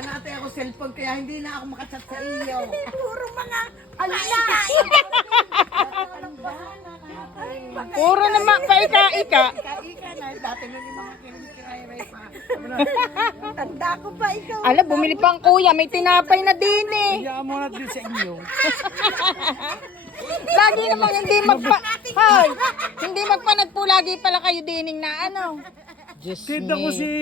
Sana ate ako cellphone kaya hindi na ako makachat sa iyo. Puro mga ala. Puro naman paika-ika. Ika na, dati na yung mga kiray pa. Tanda ko pa ikaw. Ala, bumili pa ang kuya. May tinapay na din eh. Hayaan mo natin sa inyo. Lagi namang hindi Hoy, hindi magpanagpo. Lagi pala kayo dining na ano. Diyos Kita ko me. si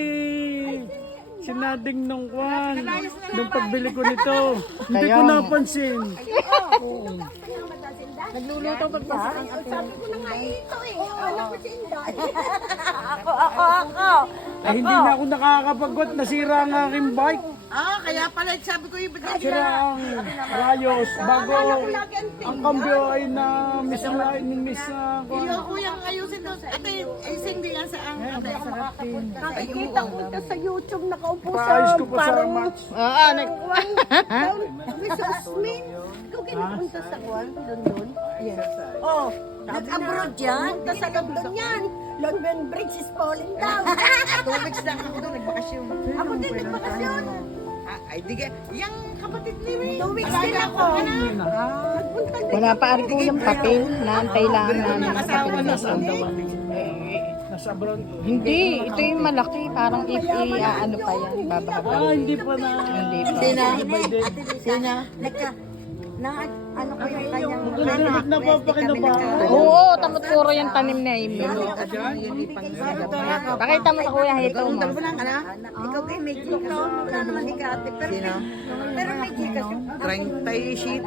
Nading nung kwan. Nung pagbili ko nito. Hindi Kaya ko nga. napansin. Nagluluto ka ba? Sabi ko na nga ito eh. Anak ko si Inday. Ako. Ay, hindi na ako nakakapagod. Nasira ang aking bike. Ah, kaya pala sabi ko yung bigay Sira ang rayos. Bago ang cambio ay na miss Iyo kuyang ayusin doon. Ate, ising din yan sa ang ate. Nakikita ko ito sa YouTube nakaupo sa Paayos ko pa sa parang match. Oo, Miss Osmin. Ikaw kinapunta sa kwan? London? Oh, nag-abroad yan? Punta sa London yan. London Bridge is falling down. 2 weeks lang ako doon, nagbakasyon. Ako din nagbakasyon. Ay, di ka, yung kapatid ni Ray. 2 weeks din ako. Nagpunta din. wala pa ari kuyang papel. Naantay lang namin ang Asawa papel na na Andaman. Nasa abroad. Hindi, ito yung malaki. Parang ano pa yan. Babakabang. Hindi pa na. Hindi pa. Ate Lisa, ano ko yung kanyang Bakit napapakinabangan? Oo, tamot puro yung tanim na Amy. Pakita mo na kuya, ito mo. Ikaw kayo may Gcash. Wala naman ikaw ate. Pero may Gcash. 30 sheet.